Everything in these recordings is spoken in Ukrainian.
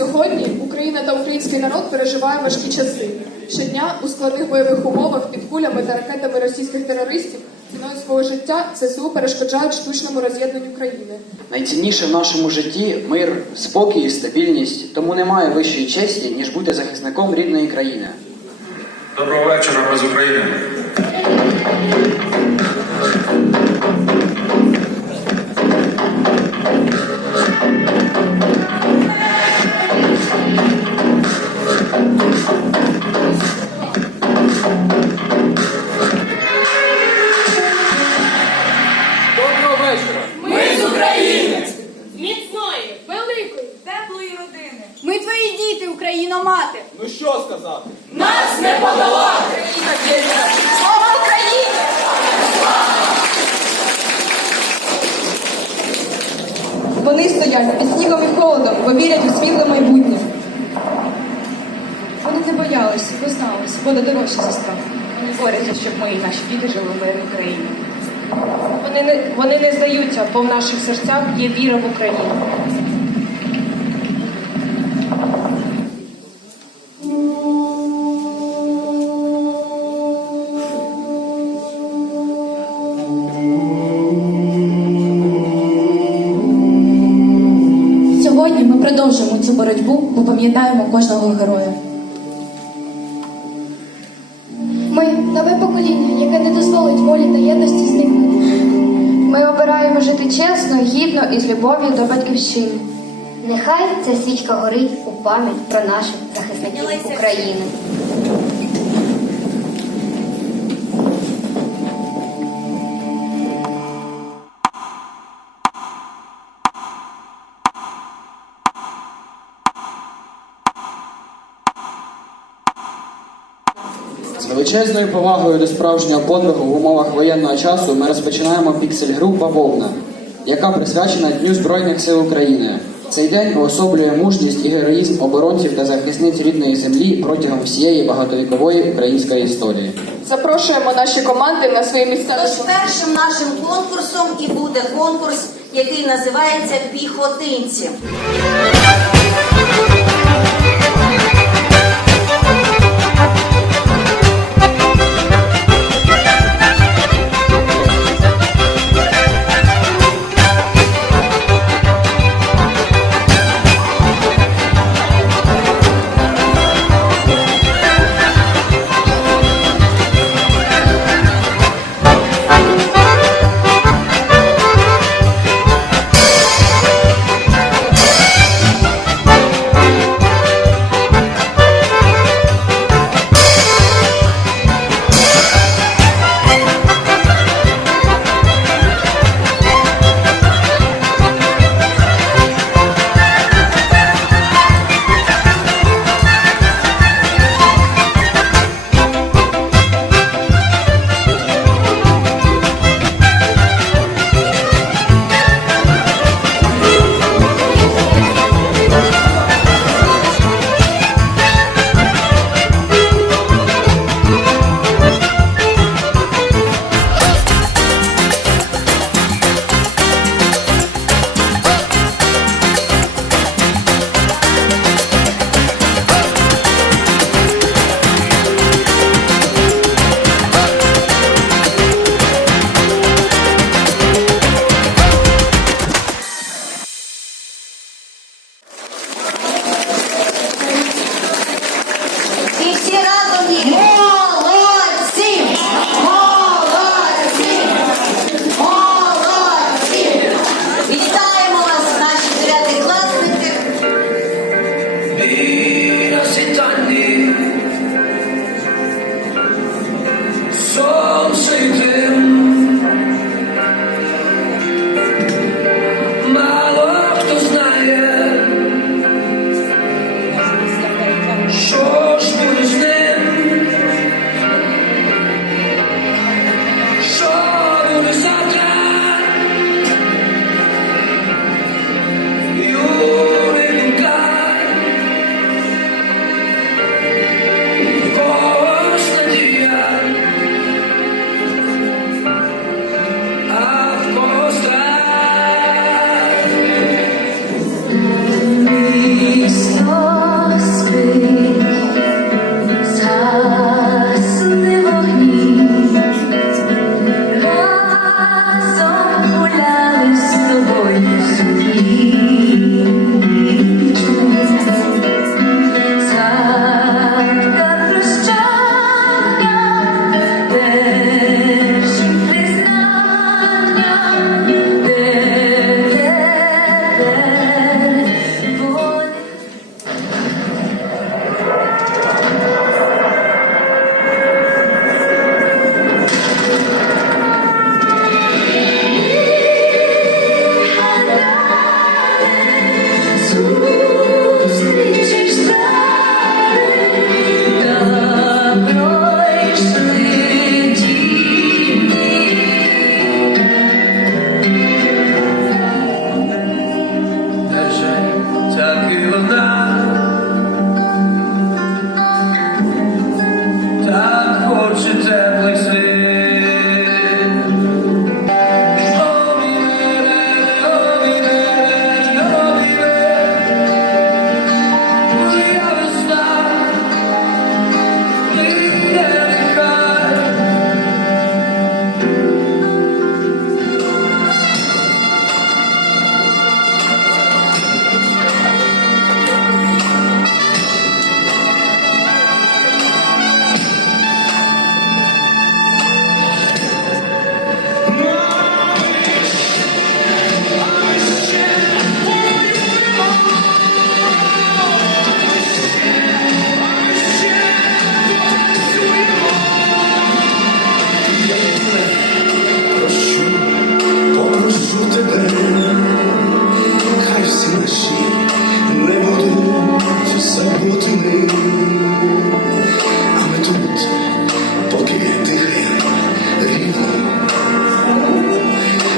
Сьогодні Україна та український народ переживає важкі часи. Щодня у складних бойових умовах під кулями та ракетами російських терористів ціною свого життя ЗСУ перешкоджають штучному роз'єднанню країни. Найцінніше в нашому житті мир, спокій і стабільність, тому немає вищої честі, ніж бути захисником рідної країни. Доброго вечора, ми з України. Вечора! Міцної, великої, теплої родини. Ми твої діти, Україно мати. Ну що сказати? Нас не подолати! Слава Україні! Вони стоять під снігом і холодом, бо вірять у світле майбутнє. Вони не боялися, бо знали, дорожча за страх. Вони борються, щоб ми і наші діти жили в мирній країні. Вони не, вони не здаються, бо в наших серцях є віра в Україну. Сьогодні ми продовжуємо цю боротьбу, бо пам'ятаємо кожного героя. Жити чесно, гідно і з любов'ю до батьківщини. Нехай ця свічка горить у пам'ять про наших захисників України. Величезною повагою до справжнього подвигу в умовах воєнного часу ми розпочинаємо піксель-гру Бавовна, яка присвячена Дню Збройних сил України. Цей день уособлює мужність і героїзм оборонців та захисниць рідної землі протягом всієї багатовікової української історії. Запрошуємо наші команди на свої місця. Тож першим нашим конкурсом і буде конкурс, який називається Піхотинці.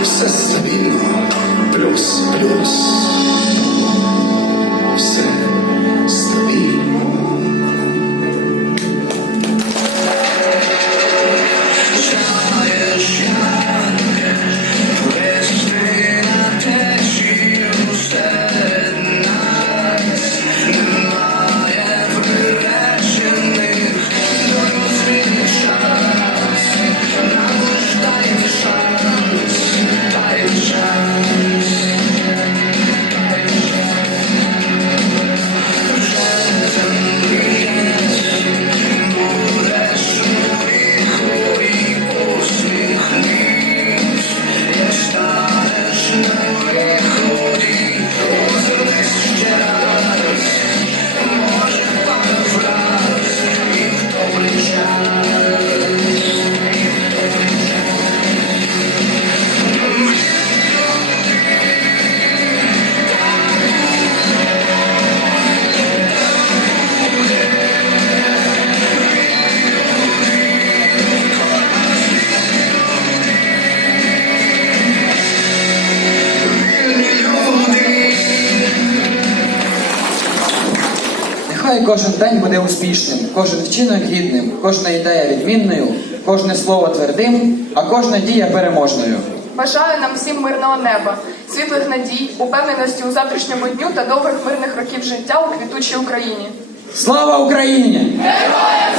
все стабільно, плюс, плюс. Нехай кожен день буде успішним, кожен вчинок гідним, кожна ідея відмінною, кожне слово твердим, а кожна дія переможною. Бажаю нам всім мирного неба, світлих надій, упевненості у завтрашньому дню та довгих мирних років життя у квітучій Україні. Слава Україні!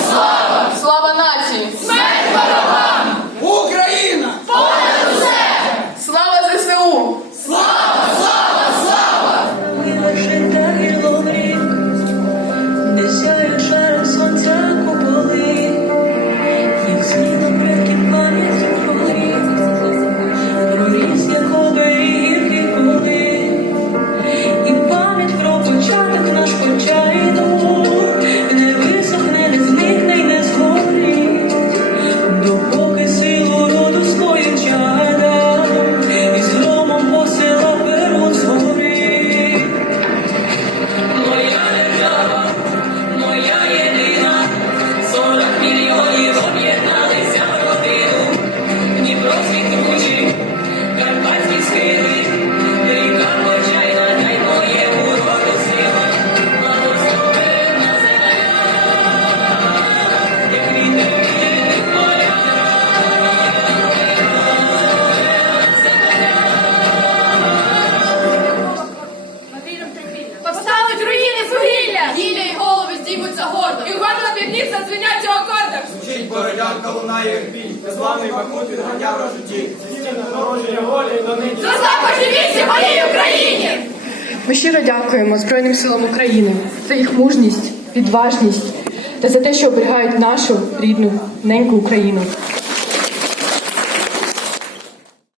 Слава бородянка лунає бій, незламний Бахмут відганяв житті Зі народження волі до нині. Зросла поживіться моїй Україні! Ми щиро дякуємо Збройним силам України за їх мужність, відважність та за те, що оберігають нашу рідну неньку Україну.